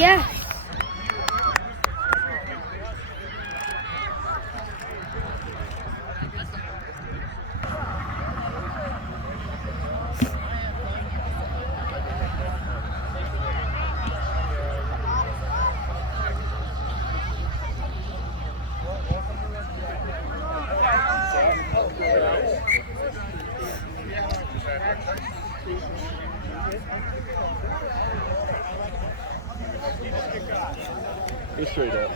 Yes. Go straight up.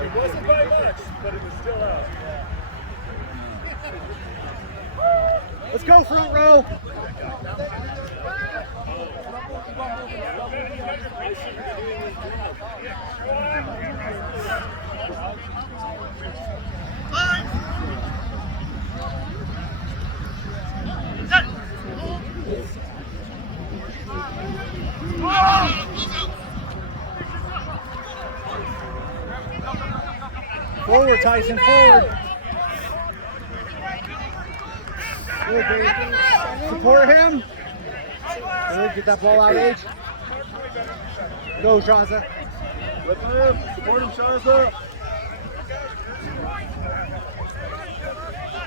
It wasn't by much, but it was still out. Let's go, front row. Forward, Tyson, forward. Good, baby. Support him. Good, get that ball out, H. Go, Shaza. Look at him. Support him, Shaza.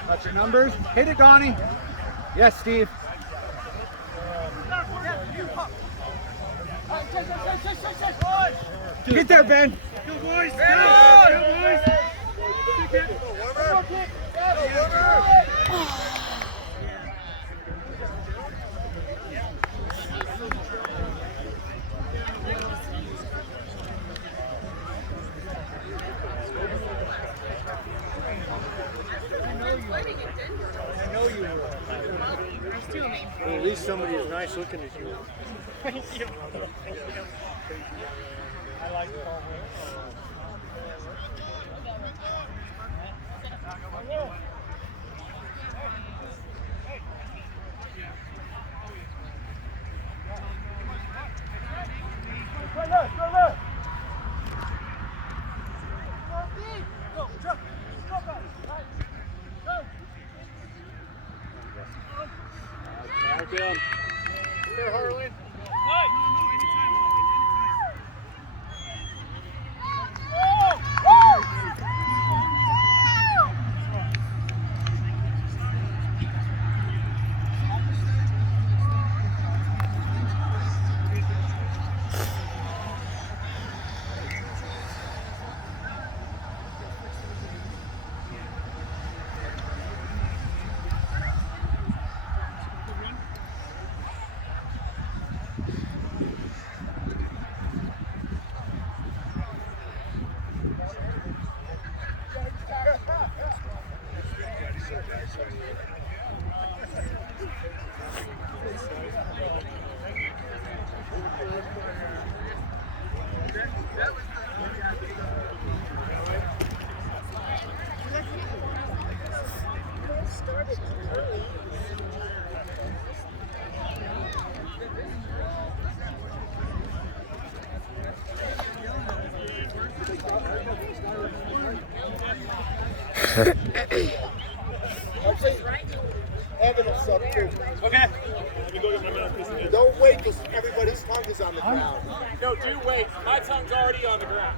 Got your numbers. Hit it, Donnie. Yes, Steve. Get there, Ben. Good boys. Good boys. I know you will. Well, at least somebody is nice looking at you. Thank you. I like it all. Down. Here, Harlan. Evan will sub too. Okay. Don't wait because everybody's tongue is on the ground. No, do wait. My tongue's already on the ground.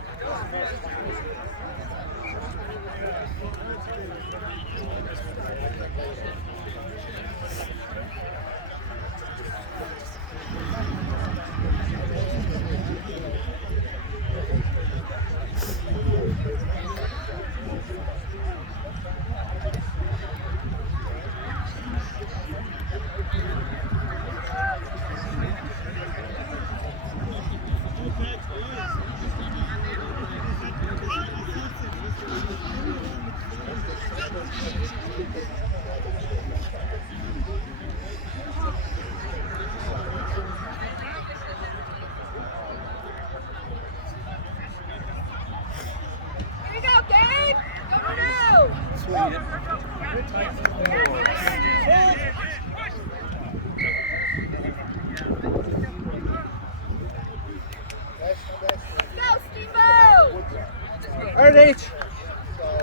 All right, H.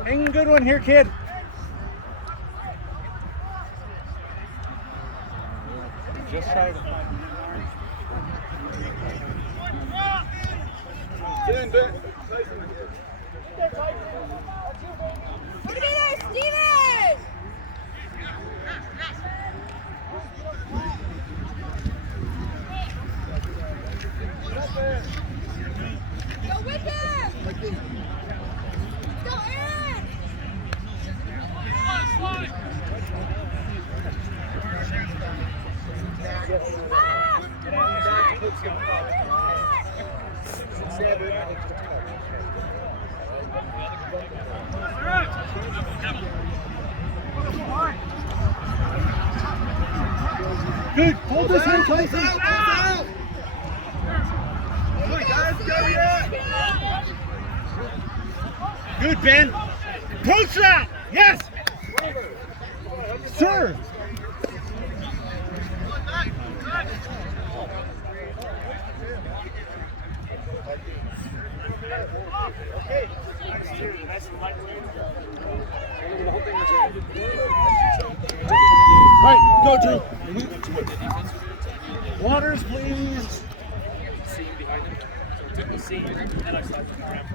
Hang a good one here, kid. Just tried it. Steven! Go with him! Go in! Good. Hold this in, Tyson. Good, Ben. Push that. Yes. Sir. All right, go, Drew. Waters, please. Seam behind him. So we took the seam and I slide him around.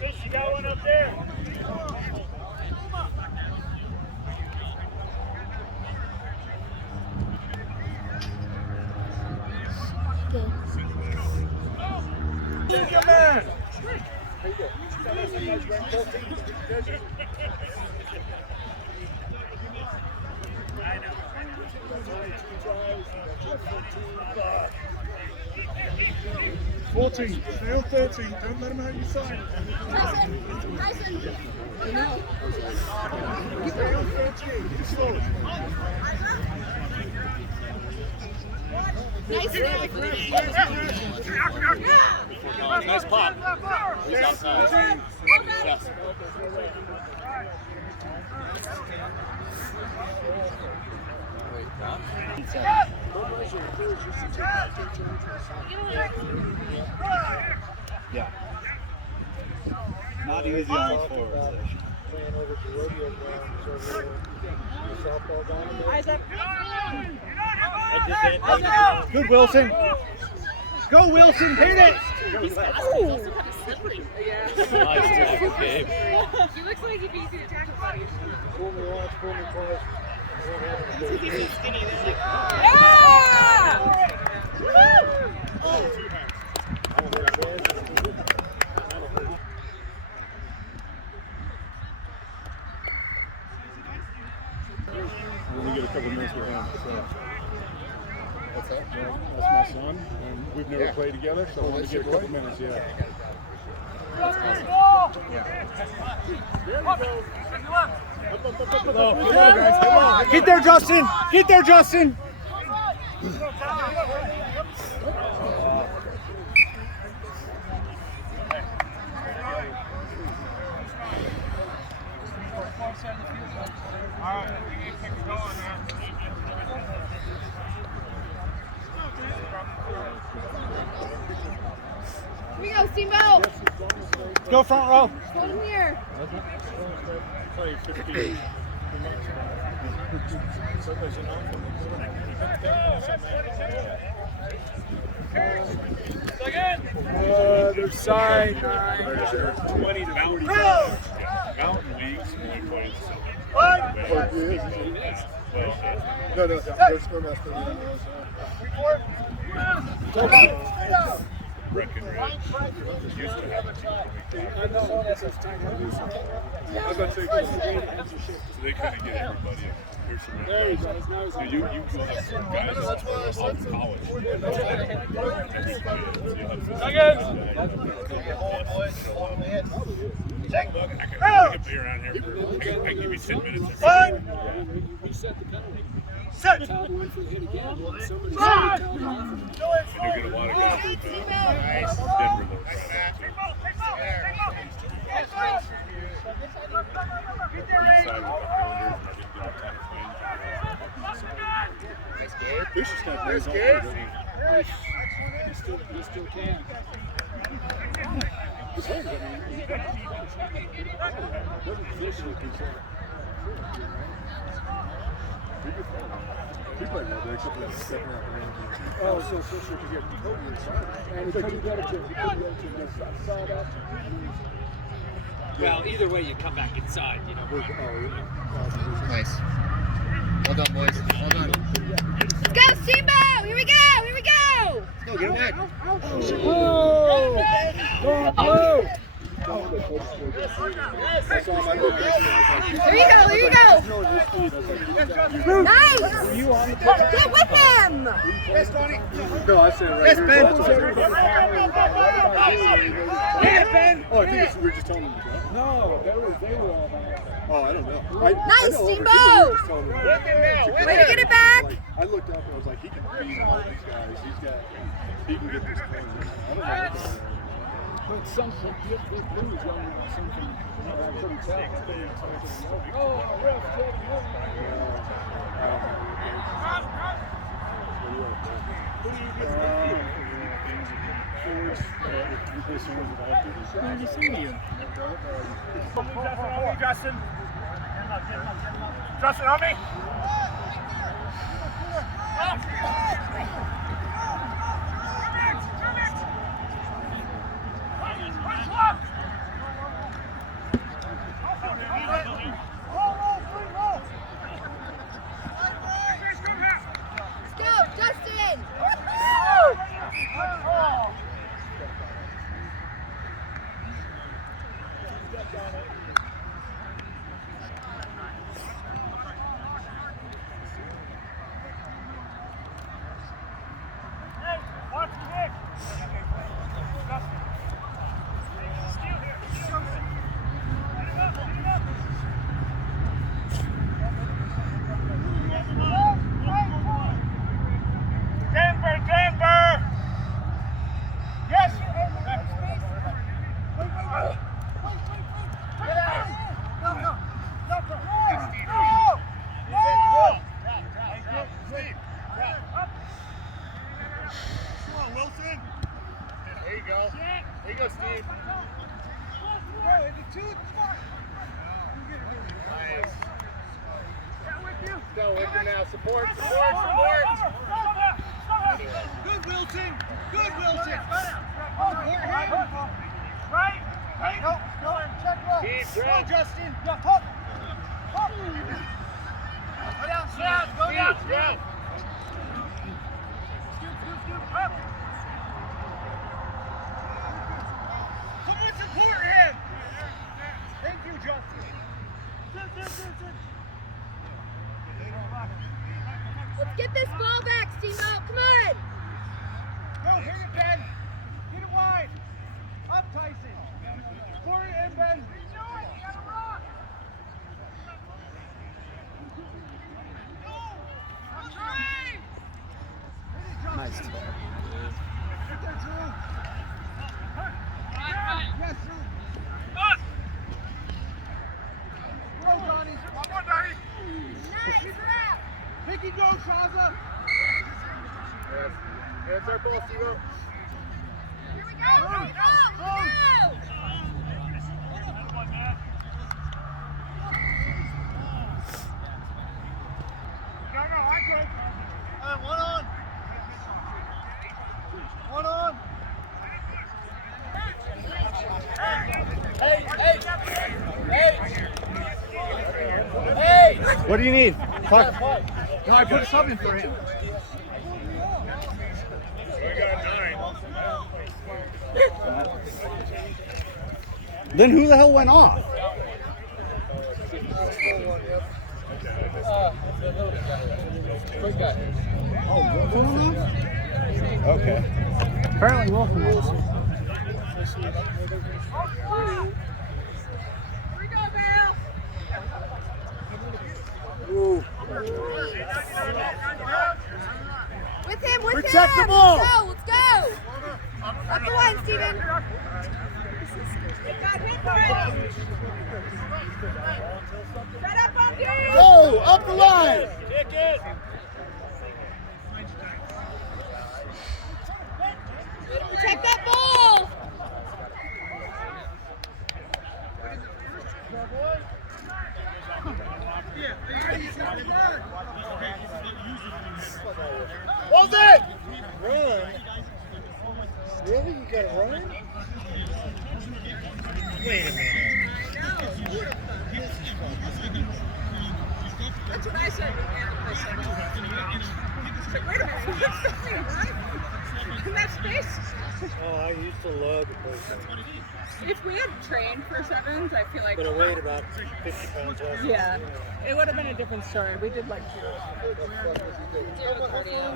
Fish, you got one up there. Come on. Stay on 14. Don't let him out your side. Tyson! No. Stay on 14. Get slow. Nice snap. Nice pop. He's outside. Yes. Yeah. Not easy on the forward. Playing over at the rodeo grounds over the softball diamond. Good, Wilson. Go, Wilson. Hit it. He's also kind of slippery. Nice tackle, Gabe. He looks like he'd be easy to tackle. Pull me once, pull me twice. We're gonna get a couple minutes with him. So. What's that? Well, that's my son, and we've never played together, so I want to get a couple minutes. Yeah. Get there, Justin. Get there, Justin. Here we go, Steamboat! Go front row. Hold him here. Play 15. Other side. 20 to 40. Mountain leagues, only plays. No, let's go next to Breckenridge used to have a team. So they kind of get everybody. There's some there you go. You have some guys out of college. I can be around here for, I can give you 10 minutes. Set! And you get a lot of guys from Denver. Inside with the Islanders, I didn't get a ton of Fish is not There's all Gabe. good, He still can. His hands, I mean, doesn't fish like he's he played well there, except for that second half round. Oh, so Fisher could get Cody inside. And Cody got it to the side out. Well, either way, you come back inside, you know. Nice. Well done, boys. Well done. Let's go, Steamboat! Here we go! Here we go! Let's go, get him back. There you go, there you go! Nice! Get with him! No, I said right Yes, here. Ben. Yeah, Ben. Oh, I think it's, we're just telling them to go. No, they were all there. Oh, I don't know. I Nice, know, Steamboat! but he was telling me- Way to get it back! Like, I looked up and I was like, he can beat all these guys. He can get this going. I don't know what they're doing. But something, the Blues on something, I couldn't tell. Oh, ref, taking Justin. Justin, on me. Let's go, Justin! Denver! Yes! Come on, Wilson. There you go. There you go, Steve. Nice. Go with him now. Support. Good, Wilson. Good, Wilson. Right. Keep go, Justin. Go down. Someone support him. Thank you, Justin. Let's get this ball back, Steamboat! Come on! Go, bring it, Ben. Get it wide. Up, Tyson. Pour it in, Ben. You got a rock. Nice. Get there, Drew. Yes, Drew. Go, Donnie. One more, Donnie. Nice, rep! Picky go, Shaza. Yes. It's our ball, Steve. Here we go! Here we go! No, I'm good. One on. One on. Hey! What do you need? Talk. No, I put a sub in for him. We got 9. Then who the hell went off? Okay. Apparently Wilson. Here we go, Val! With him, with Protect him! the ball. Let's go! Up the line, Steven! Set up on you! Go up the line. Kick it. Really? You got to run? Wait a minute. That's what I said. I said, wait a minute, what's something, right? In that space? Oh, I used to love the place. If we had trained for sevens, I feel like. But I weighed about 50 pounds less. Yeah, it would have been a different story. We did like zero cardio.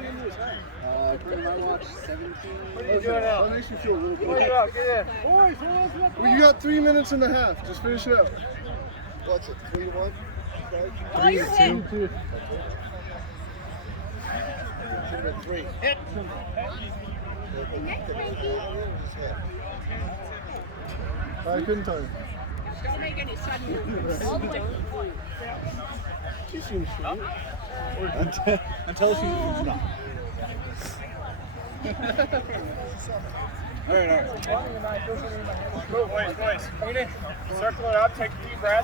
According to my watch, 17. What are you doing now? That makes me feel a little What are good. you out? Get in. Boys, who else left? Well, you got 3 minutes and a half. Just finish it up. What's it, 3-1? Oh, you're hit. 3. I couldn't tell you. Don't make any sudden movements. All the way to the point. She seems straight. Until she's not. Boys, circle it up, take a deep breath.